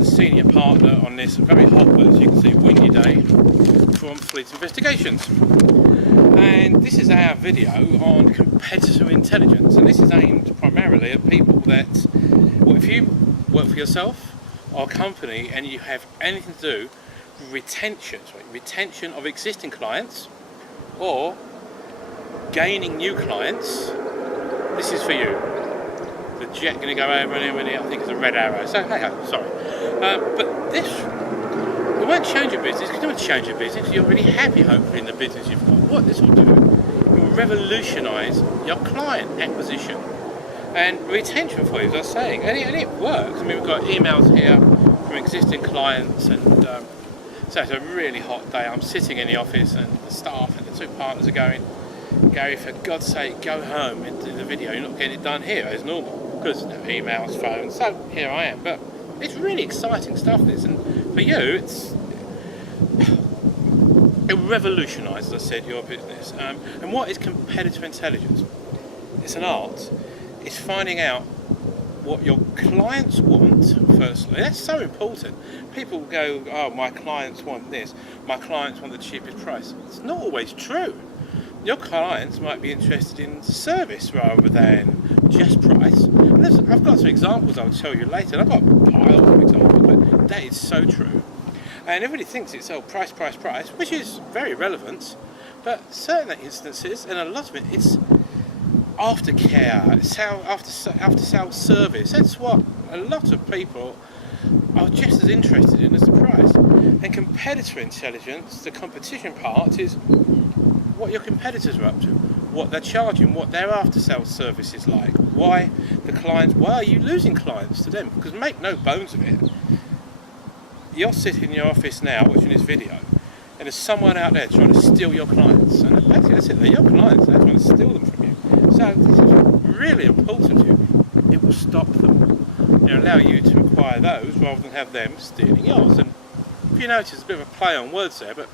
the senior partner on this very hot, as you can see, windy day from Fleet Investigations. And this is our video on competitor intelligence, and this is aimed primarily at people that, well, if you work for yourself or a company and you have anything to do with retention of existing clients or gaining new clients, this is for you. The jet going to go over and everything, I think it's a red arrow, so hey ho, sorry. But this, it won't change your business, because it won't change your business, you're really happy hopefully in the business you've got. What this will do, it will revolutionise your client acquisition and retention for you, as I was saying, and it works. I mean, we've got emails here from existing clients, and so it's a really hot day. I'm sitting in the office and the staff and the two partners are going, Gary, for God's sake, go home and do the video. You're not getting it done here as normal because no emails, phones. So here I am. But it's really exciting stuff, this. And for you, it revolutionises, as I said, your business. And what is competitor intelligence? It's an art. It's finding out what your clients want, firstly. That's so important. People go, oh, my clients want this. My clients want the cheapest price. It's not always true. Your clients might be interested in service rather than just price. And I've got some examples I'll tell you later. I've got piles of examples, but that is so true. And everybody thinks it's price, which is very relevant, but certain instances, and a lot of it, it's aftercare, it's after sales service. That's what a lot of people are just as interested in as the price. And competitor intelligence, the competition part, is what your competitors are up to, what they're charging, what their after-sales service is like, why are you losing clients to them? Because make no bones of it, you're sitting in your office now watching this video, and there's someone out there trying to steal your clients, and basically that's it, they're your clients, they're trying to steal them from you. So this is really important to you. It will stop them. It'll allow you to acquire those rather than have them stealing yours. And if you notice, there's a bit of a play on words there, but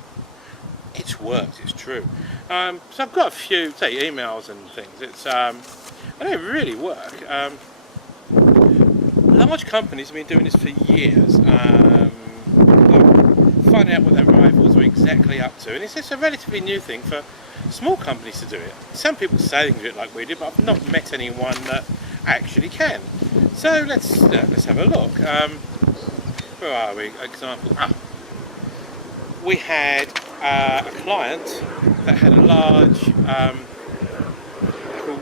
it's worked, it's true. So I've got a few, emails and things. And they really work. Large companies have been doing this for years, finding out what their rivals are exactly up to. And it's just a relatively new thing for small companies to do it. Some people say they can do it like we do, but I've not met anyone that actually can. So let's have a look. Where are we? Example. We had a client that had a large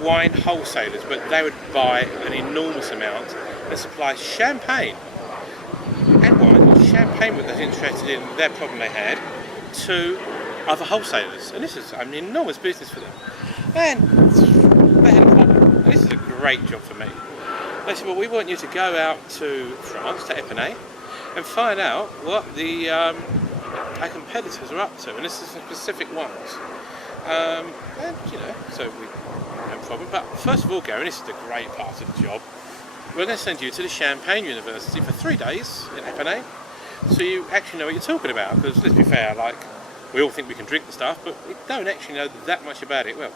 wine wholesalers, but they would buy an enormous amount and supply champagne and wine, or champagne that they're interested in, their problem they had, to other wholesalers. And this is an enormous business for them. And they had a problem. And this is a great job for me. They said, well, we want you to go out to France, to Epinay, and find out what our competitors are up to, and this is some specific ones. And so we no problem. But first of all, Gary, this is the great part of the job. We're going to send you to the Champagne University for 3 days in Epinay, so you actually know what you're talking about. Because let's be fair, we all think we can drink the stuff, but we don't actually know that much about it. Well,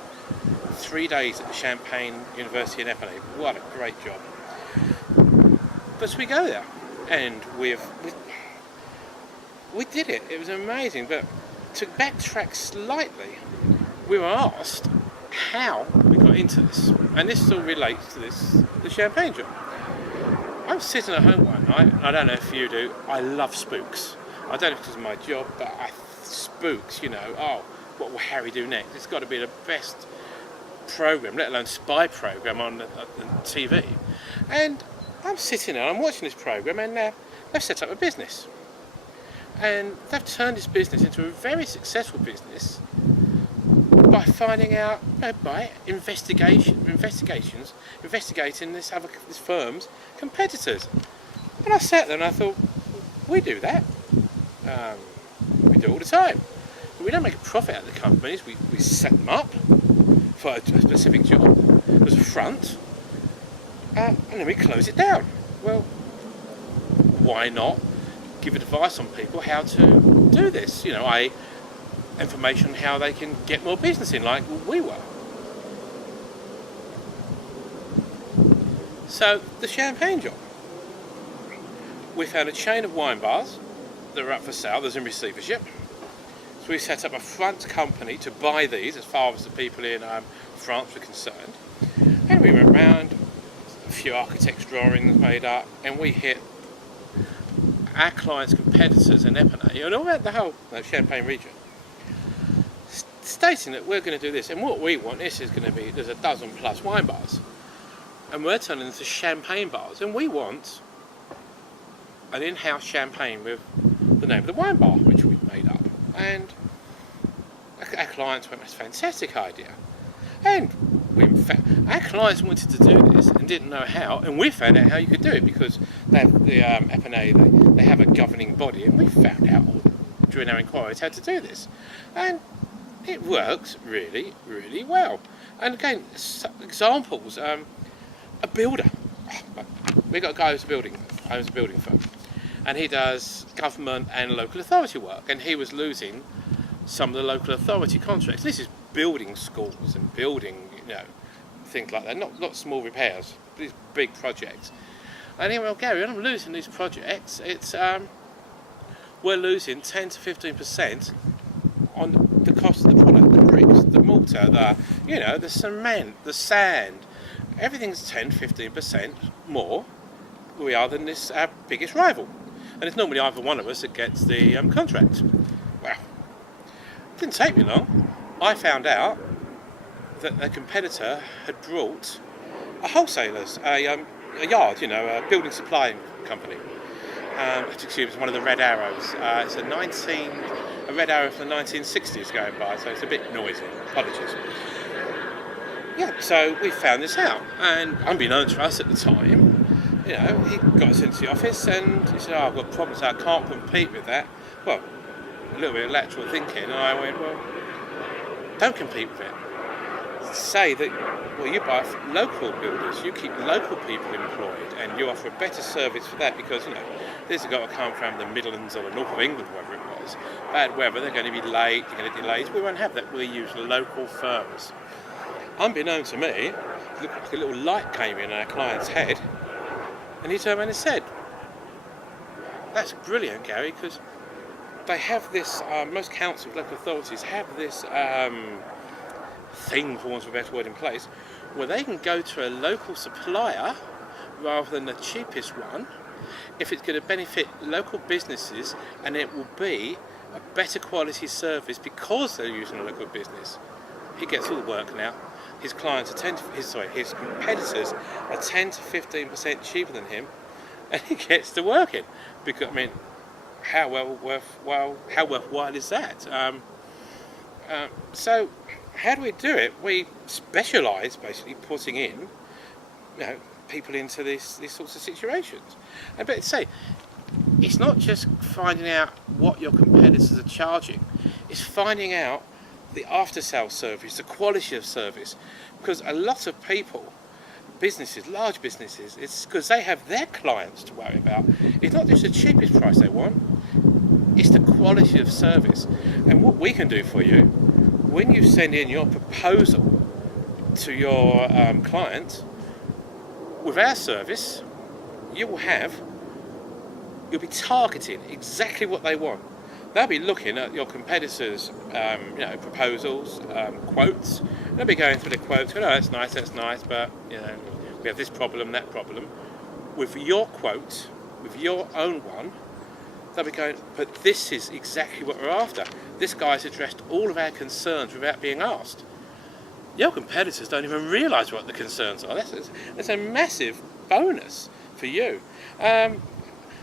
3 days at the Champagne University in Epinay. What a great job! But so we go there, and we did it. It was amazing. But to backtrack slightly, we were asked how we got into this, and this still relates to the champagne job. I was sitting at home one night, and I don't know if you do, I love spooks. I don't know if it's my job, but spooks, what will Harry do next? It's got to be the best program, let alone spy program on TV. And I'm sitting there, I'm watching this program, and they've set up a business. And they've turned this business into a very successful business by finding out, by investigating this firm's competitors. And I sat there and I thought, we do that. We do it all the time. But we don't make a profit out of the companies. We set them up for a specific job as a front, and then we close it down. Well, why not give advice on people how to do this? Information on how they can get more business in, like we were. So the champagne job. we found a chain of wine bars that were up for sale. There's in receivership. So we set up a front company to buy these as far as the people in France were concerned. And we went round, a few architects' drawings made up, and we hit our clients' competitors in Epernay and all around the whole Champagne region, stating that we're going to do this. And what we want, this is going to be, there's a dozen plus wine bars. And we're turning them into champagne bars. And we want an in-house champagne with the name of the wine bar, which we've made up. And our clients went, that's a fantastic idea. And our clients wanted to do this and didn't know how, and we found out how you could do it because they have the Epernay, they have a governing body, and we found out during our inquiries how to do this. And it works really, really well. And again, examples, a builder. We got a guy who's owns a building firm, and he does government and local authority work, and he was losing some of the local authority contracts. This is building schools and building, things like that, not small repairs, these big projects. And he went, well, Gary, when I'm losing these projects, it's we're losing 10 to 15% on the cost of the product, the bricks, the mortar, the cement, the sand, everything's 10 to 15% more we are than this our biggest rival. And it's normally either one of us that gets the contract. Well, it didn't take me long. I found out that a competitor had brought a wholesalers, a yard, a building supply company. Excuse me, it's one of the Red Arrows. It's a Red Arrow from the 1960s going by, so it's a bit noisy. Apologies. Yeah, so we found this out, and unbeknownst to us at the time, he got us into the office and he said, I've got problems, I can't compete with that. Well, a little bit of lateral thinking, and I went, well, don't compete with it. Say that, you buy from local builders, you keep local people employed, and you offer a better service for that because, these have got to come from the Midlands or the north of England, wherever it was. Bad weather, they're going to be late, they're going to delay. We won't have that, we use local firms. Unbeknown to me, it looked like a little light came in our client's head, and he turned around and said, that's brilliant, Gary, because they have this, most councils, local authorities have this thing, for want of a better word, in place, where they can go to a local supplier rather than the cheapest one if it's going to benefit local businesses, and it will be a better quality service because they're using a local business. He gets all the work now. His clients are his competitors are 10 to 15% cheaper than him, and he gets to work in. Because how worthwhile is that? So how do we do it? We specialise basically putting in, people into these sorts of situations. But it's not just finding out what your competitors are charging; it's finding out the after-sales service, the quality of service, because a lot of people, businesses, large businesses, it's because they have their clients to worry about. It's not just the cheapest price they want; it's the quality of service. And what we can do for you, when you send in your proposal to your client with our service, you'll be targeting exactly what they want. They'll be looking at your competitors' proposals, quotes. They'll be going through the quotes, that's nice, but we have this problem, that problem. With your quote, with your own one, they'll be going, but this is exactly what we're after. This guy's addressed all of our concerns without being asked. Your competitors don't even realise what the concerns are. That's a massive bonus for you.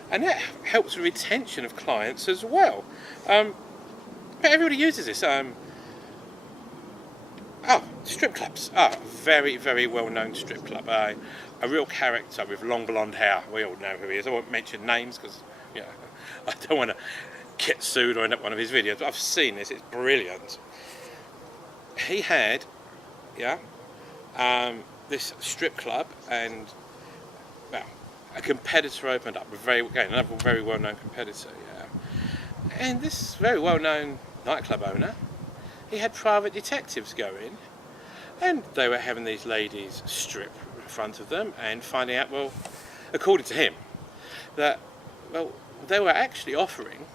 And that helps the retention of clients as well. But everybody uses this. Strip clubs. Very, very well-known strip club. A real character with long blonde hair. We all know who he is. I won't mention names because, I don't want to get sued or end up one of his videos. But I've seen this. It's brilliant. He had, this strip club, and a competitor opened up, another very well-known competitor, And this very well-known nightclub owner, he had private detectives go in, and they were having these ladies strip in front of them and finding out, well, according to him, that Well, they were actually offering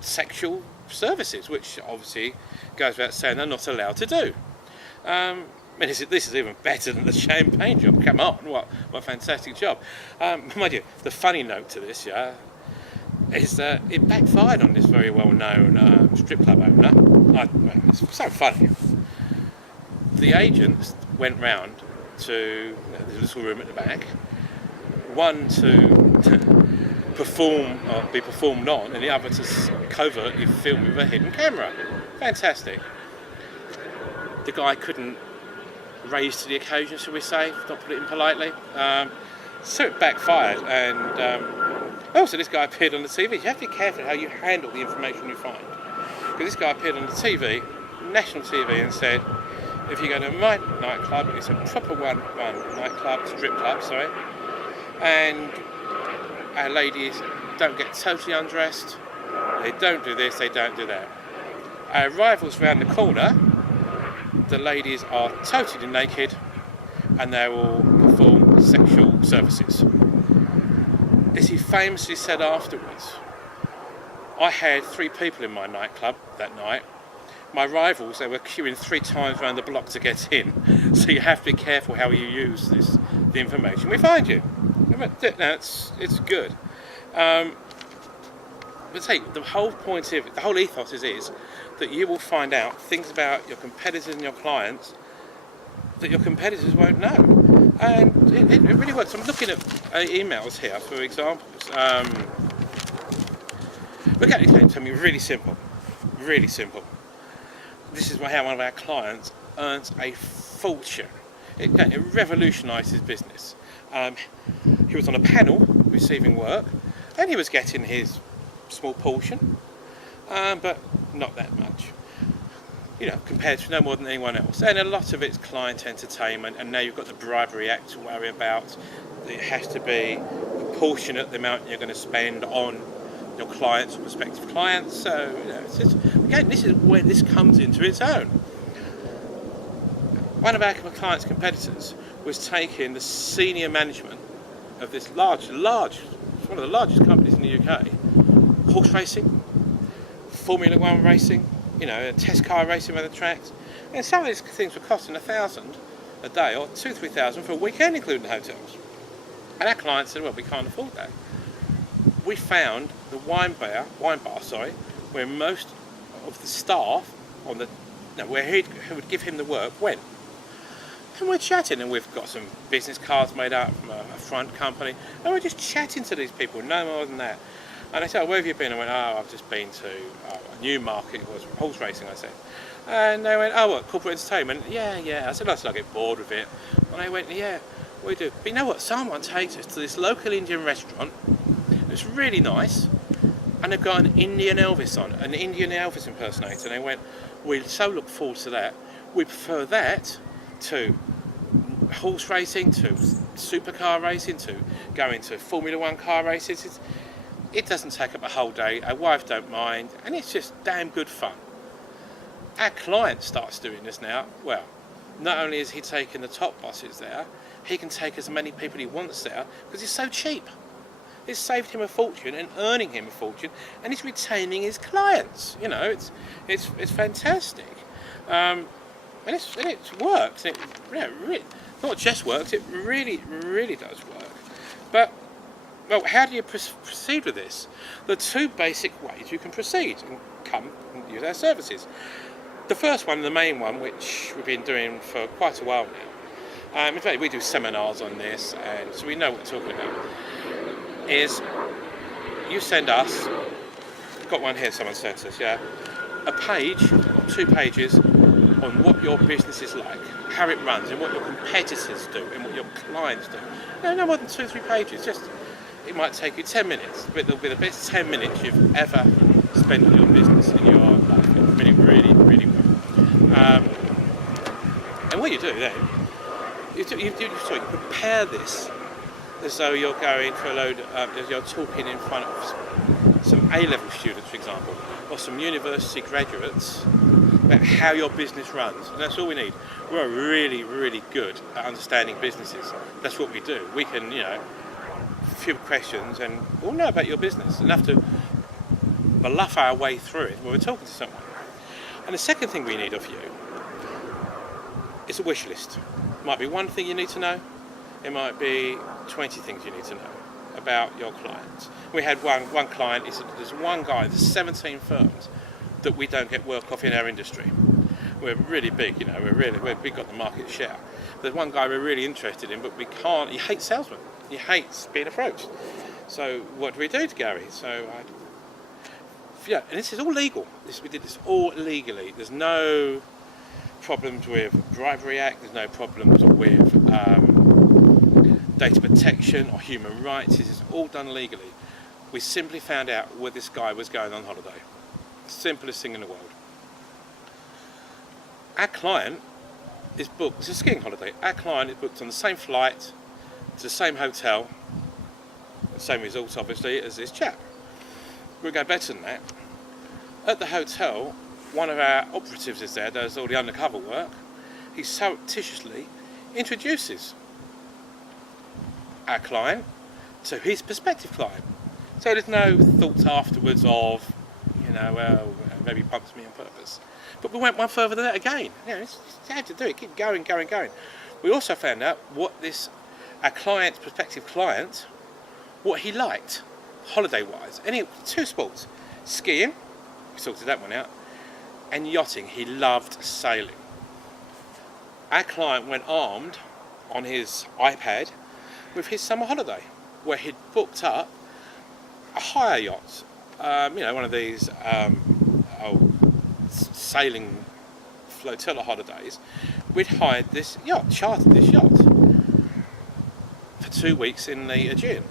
sexual services, which obviously goes without saying they're not allowed to do. This is even better than the champagne job. Come on, what a fantastic job. Mind you, the funny note to this, is that it backfired on this very well-known strip club owner. It's so funny. The agents went round to the little room at the back, one to perform or be performed on, and the other to covertly film with a hidden camera. Fantastic. The guy couldn't raise to the occasion, shall we say, not put it in politely. So it backfired, and also this guy appeared on the TV. You have to be careful how you handle the information you find. Because this guy appeared on the TV, national TV, and said, if you go to my nightclub, it's a proper one nightclub, strip club, sorry, and our ladies don't get totally undressed, they don't do this, they don't do that. Our rivals round the corner, the ladies are totally naked and they will perform sexual services. As he famously said afterwards, I had 3 people in my nightclub that night. My rivals, they were queuing 3 times around the block to get in, so you have to be careful how you use the information we find you. It's good. But say the whole point of it, the whole ethos is that you will find out things about your competitors and your clients that your competitors won't know, and it really works. I'm looking at emails here, for examples. Look at it, something really simple. This is how one of our clients earns a fortune. It revolutionised his business. He was on a panel receiving work, and he was getting his small portion, but not that much, compared to no more than anyone else. And a lot of it's client entertainment, and now you've got the bribery act to worry about. It has to be proportionate the amount you're going to spend on your clients or prospective clients. So again, this is where this comes into its own. One of our clients' competitors was taking the senior management of this large, it's one of the largest companies in the UK, horse racing, Formula One racing, test car racing around the tracks, and some of these things were costing $1,000 a day or $2,000-3,000 for a weekend, including the hotels. And our client said, well, we can't afford that. We found the wine bar, where most of the staff on where who would give him the work went. And we're chatting, and we've got some business cards made up from a front company, and we're just chatting to these people, no more than that. And they said, where have you been? I went, I've just been to a new market, it was horse racing, I said. And they went, what, corporate entertainment? Yeah. I said, I get bored with it. And they went, yeah, we do. But you know what, someone takes us to this local Indian restaurant, it's really nice, and they've got an Indian Elvis on, an Indian Elvis impersonator, and they went, we so look forward to that. We prefer that to horse racing, to supercar racing, to going to Formula One car races. It doesn't take up a whole day, our wife don't mind, and it's just damn good fun. Our client starts doing this now. Well, not only is he taking the top bosses there, he can take as many people he wants there because it's so cheap. It's saved him a fortune and earning him a fortune, and he's retaining his clients. It's fantastic, and it works. It really, not just works. It really does work. But well, how do you proceed with this? There are 2 basic ways you can proceed and come and use our services. The first one, the main one, which we've been doing for quite a while now. In fact, we do seminars on this, and so we know what we're talking about. Is you send us, got one here, someone sent us, a page or 2 pages on what your business is like, how it runs, and what your competitors do, and what your clients do. No more than 2-3 pages. It might take you 10 minutes, but it'll be the best 10 minutes you've ever spent on your business in your life. It really will. And what you do then, you prepare this as though you're going for you're talking in front of some A-level students, for example, or some university graduates about how your business runs. And that's all we need. We're really good at understanding businesses. That's what we do. We can, few questions and we'll know about your business, enough to bluff our way through it when we're talking to someone. And the second thing we need of you is a wish list. It might be one thing you need to know, it might be 20 things you need to know about your clients. We had one client, there's one guy, there's 17 firms that we don't get work off in our industry. We're really big, we've got the market share. There's one guy we're really interested in, but we can't, he hates salesmen. He hates being approached. So what do we do to Gary? And this is all legal. We did this all legally. There's no problems with Bribery Act, there's no problems with data protection or human rights. This is all done legally. We simply found out where this guy was going on holiday. Simplest thing in the world. Our client is booked, it's a skiing holiday. Our client is booked on the same flight, to the same hotel, the same resort obviously as this chap. We'll go better than that. At the hotel, one of our operatives is there, does all the undercover work. He surreptitiously introduces our client to his prospective client. So there's no thoughts afterwards of, maybe he bumps me on purpose. But we went one further than that again. It's had to do it, keep going. We also found out what our client's prospective client, what he liked, holiday-wise. Two sports, skiing, we sorted that one out, and yachting. He loved sailing. Our client went armed on his iPad with his summer holiday, where he'd booked up a hire yacht, one of these sailing flotilla holidays. We'd hired this yacht, chartered this yacht for 2 weeks in the Aegean,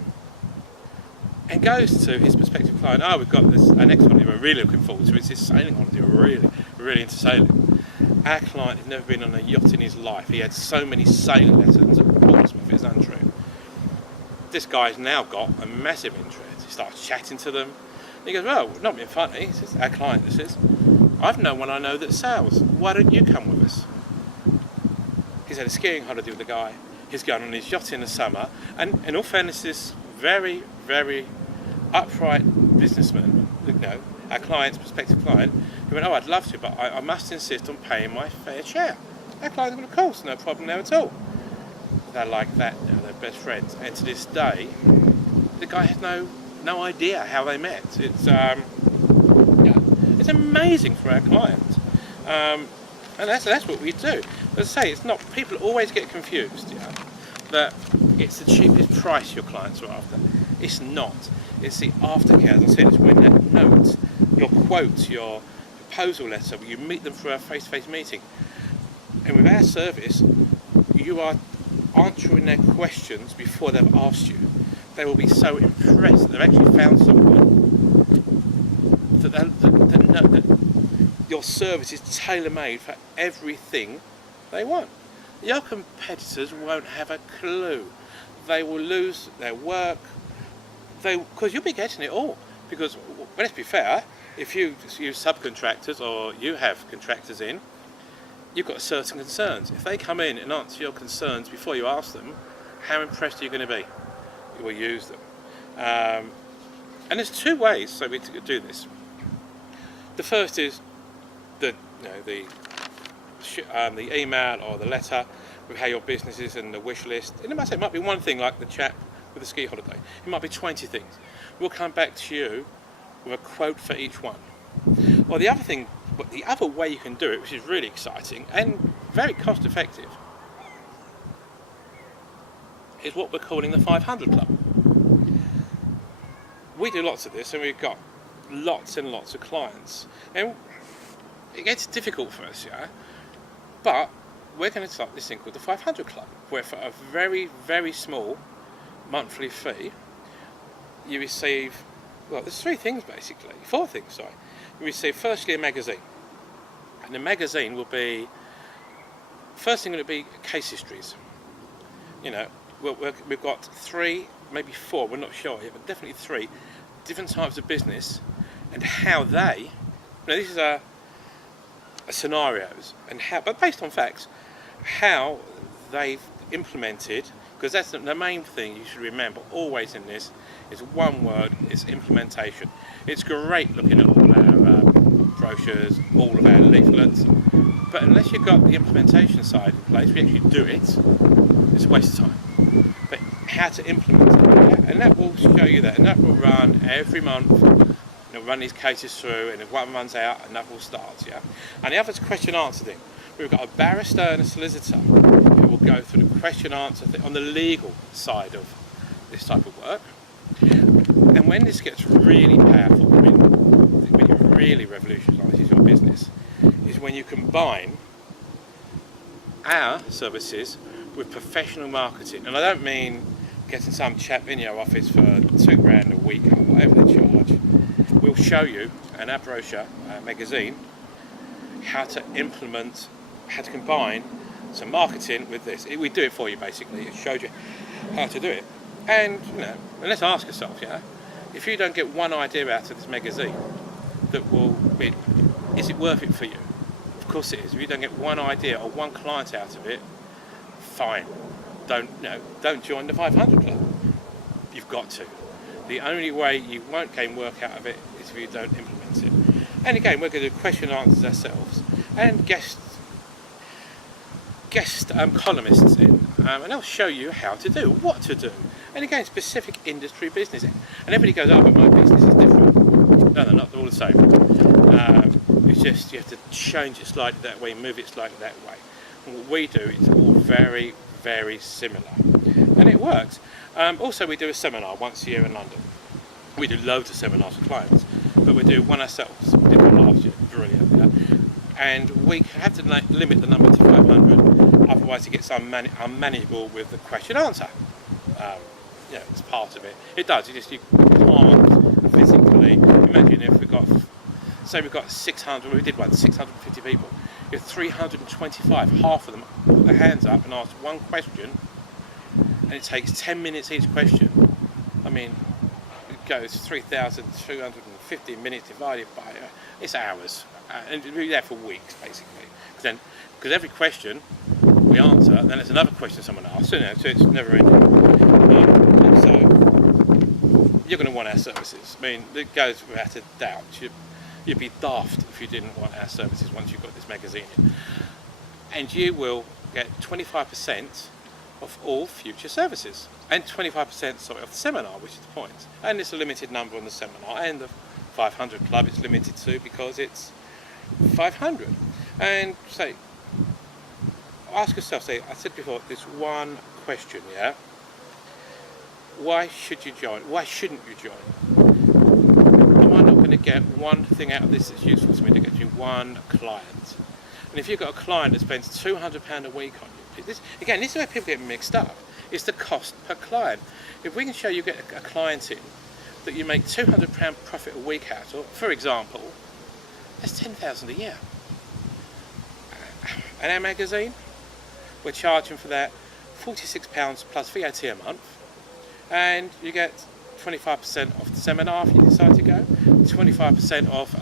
and goes to his prospective client. We've got our next holiday we're really looking forward to. It's this sailing holiday. We're really into sailing. Our client had never been on a yacht in his life. He had so many sailing lessons at Portsmouth, it's untrue. This guy's now got a massive interest. He starts chatting to them. And he goes, well, not being funny, he says, our client says, I've no one I know that sails. Why don't you come with us? He's had a skiing holiday with the guy. He's going on his yacht in the summer. And in all fairness, this very, very upright businessman, our client's prospective client, he went, I'd love to, but I must insist on paying my fair share. Our client went, of course, no problem there at all. They're like that now, they're best friends. And to this day, the guy has no idea how they met. It's amazing for our clients. And that's what we do. As I say, it's not, people always get confused, that it's the cheapest price your clients are after. It's not. It's the aftercare. As I said, it's when that note, your quote, your proposal letter, you meet them for a face-to-face meeting. And with our service, you are answering their questions before they've asked you. They will be so impressed that they've actually found someone that your service is tailor-made for everything they want. Your competitors won't have a clue. They will lose their work, because you'll be getting it all. Because, well, let's be fair, if you use subcontractors or you have contractors in, you've got certain concerns. If they come in and answer your concerns before you ask them, how impressed are you going to be? You will use them. And there's two ways so we do this. The first is the email or the letter with how your business is and the wish list. And it might be one thing like the chap with the ski holiday. It might be 20 things. We'll come back to you with a quote for each one. Well, the other way you can do it, which is really exciting and very cost effective, is what we're calling the 500 Club. We do lots of this and we've got lots and lots of clients. And it gets difficult for us, but we're going to start this thing called the 500 Club, where for a very, very small monthly fee, you receive, there's four things. You receive firstly a magazine. And the magazine will be, first thing will be case histories. We've got 3, maybe 4, we're not sure yet, but definitely 3 different types of business and how these are scenarios, but based on facts, how they've implemented because that's the main thing you should remember always in this is one word, it's implementation. It's great looking at all our brochures, all of our leaflets, but unless you've got the implementation side in place, we actually do it, it's a waste of time. But how to implement it, yeah, and that will show you that, and that will run every month. You'll run these cases through, and if one runs out, another will start, yeah? And the other is question answer thing. We've got a barrister and a solicitor who will go through the question answer thing on the legal side of this type of work. And when this gets really powerful, when it really revolutionises your business, is when you combine our services with professional marketing. And I don't mean getting some chap in your office for £2,000 a week or whatever they charge. We'll show you in our brochure, our magazine, how to implement, how to combine some marketing with this. We do it for you basically. It shows you how to do it. And and let's ask yourself, if you don't get one idea out of this magazine that will be, is it worth it for you? Of course it is. If you don't get one idea or one client out of it, fine. Don't join the 500 Club. You've got to. The only way you won't gain work out of it is if you don't implement it. And again, we're going to do question and answers ourselves and guest columnists in, and they'll show you how to do, what to do. And again, specific industry business. And everybody goes, oh, but my business is different. No, they're not all the same. It's just you have to change it slightly that way, move it slightly that way. And what we do is all very, very similar. And it works. Also, we do a seminar once a year in London. We do loads of seminars for clients, but we do one ourselves. We did one last year, brilliant. Yeah? And we have to limit the number to 500, otherwise it gets unmanageable with the question answer. It's part of it. It does. You can't physically imagine if we've got 600. We did 650 people. You have 325. Half of them put their hands up and ask one question, and it takes 10 minutes each question. I mean, it goes 3,250 minutes divided by it's hours, and we'll be there for weeks basically. Because every question we answer, then there's another question someone asks, so it's never ending. So you're going to want our services. I mean, it goes without a doubt. You'd be daft if you didn't want our services once you've got this magazine in. And you will get 25% of all future services, and 25% of the seminar, which is the point. And it's a limited number on the seminar, and the 500 Club is limited to because it's 500. And ask yourself, I said before, this one question, why should you join? Why shouldn't you join? Am I not going to get one thing out of this that's useful to me to get you one client? And if you've got a client that spends £200 a week on you, this is where people get mixed up. It's the cost per client. If we can show you get a client in that you make £200 profit a week out of, for example, that's £10,000 a year. And our magazine, we're charging for that £46 plus VAT a month, and you get 25% off the seminar if you decide to go, 25% off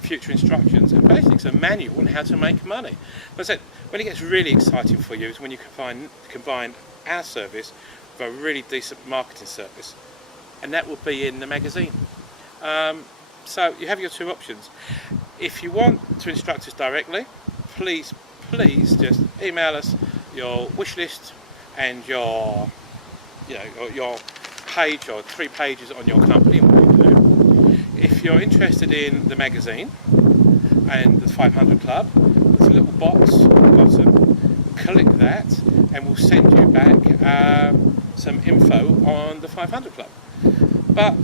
future instructions, and basically it's a manual on how to make money. But I said, when it gets really exciting for you is when you combine our service with a really decent marketing service, and that will be in the magazine. So you have your two options. If you want to instruct us directly, please just email us your wish list and your page or 3 pages on your company and what you do. If you're interested in the magazine and the 500 Club, there's a little box at the bottom. Click that and we'll send you back some info on the 500 Club. But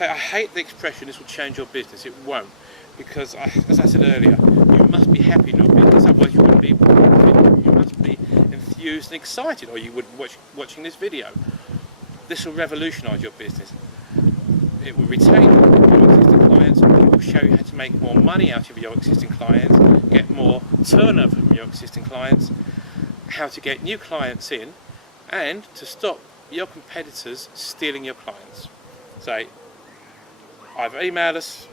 I hate the expression, this will change your business. It won't, because as I said earlier, you must be happy in your business, otherwise you wouldn't be watching. You must be enthused and excited, or you wouldn't watching this video. This will revolutionise your business. It will retain your existing clients, it will show you how to make more money out of your existing clients, get more turnover from your existing clients, how to get new clients in, and to stop your competitors stealing your clients. So either email us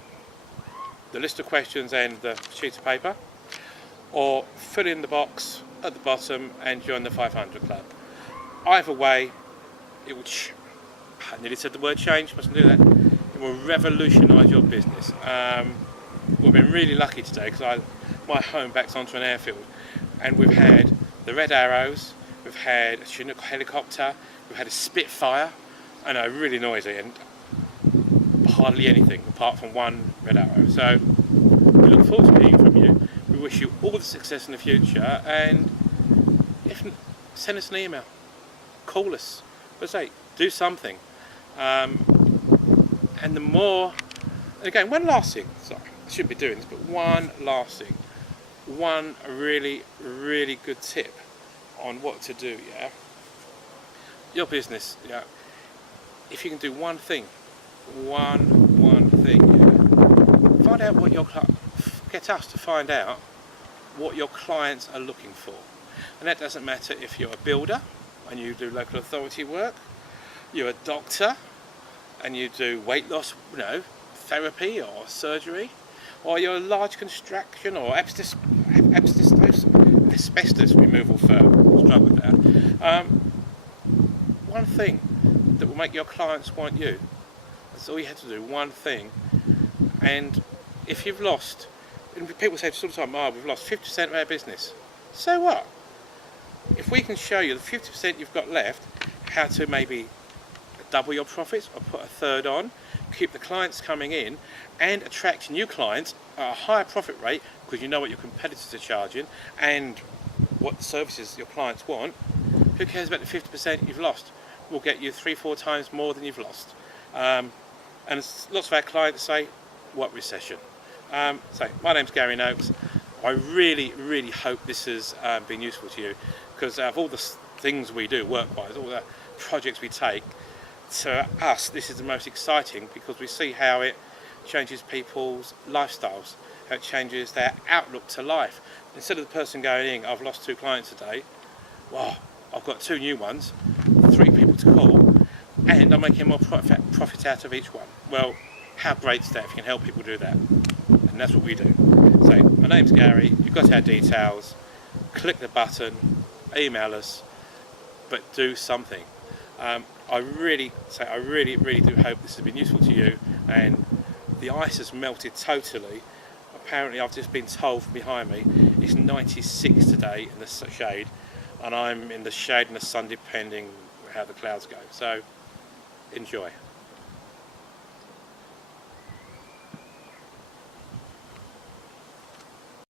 the list of questions and the sheet of paper, or fill in the box at the bottom and join the 500 Club. either way, it will. I nearly said the word change. Mustn't do that. It will revolutionise your business. We've been really lucky today because my home backs onto an airfield, and we've had the Red Arrows, we've had a Chinook helicopter, we've had a Spitfire. I know, really noisy, and hardly anything apart from one Red Arrow. So we look forward to hearing from you. We wish you all the success in the future, and send us an email, call us, let's say, do something. And the more, and again, one last thing, sorry, I shouldn't be doing this, but one last thing, one really, really good tip on what to do, yeah? Your business, yeah, if you can do one thing, yeah, find out what get us to find out what your clients are looking for. And that doesn't matter if you're a builder and you do local authority work, you're a doctor and you do weight loss, therapy or surgery, or you're a large construction or asbestos removal firm. Struggle with that. One thing that will make your clients want you. That's all you have to do. One thing. And if you've lost, and people say all the time, we've lost 50% of our business. So what? If we can show you the 50% you've got left, how to maybe double your profits or put a third on, keep the clients coming in and attract new clients at a higher profit rate because you know what your competitors are charging and what services your clients want, who cares about the 50% you've lost? We'll get you 3-4 times more than you've lost. And lots of our clients say, what recession? So my name's Gary Noakes. I really, really hope this has been useful to you, because of all the things we do work-wise, all the projects we take, to us this is the most exciting because we see how it changes people's lifestyles, how it changes their outlook to life. Instead of the person going in, I've lost 2 clients today, wow, I've got 2 new ones, 3 people to call, and I'm making more profit out of each one. Well, how great is that if you can help people do that? And that's what we do. So, my name's Gary, you've got our details, click the button, email us, but do something. I really do hope this has been useful to you, and the ice has melted totally. Apparently I've just been told from behind me it's 96 today in the shade, and I'm in the shade and the sun depending how the clouds go. So enjoy.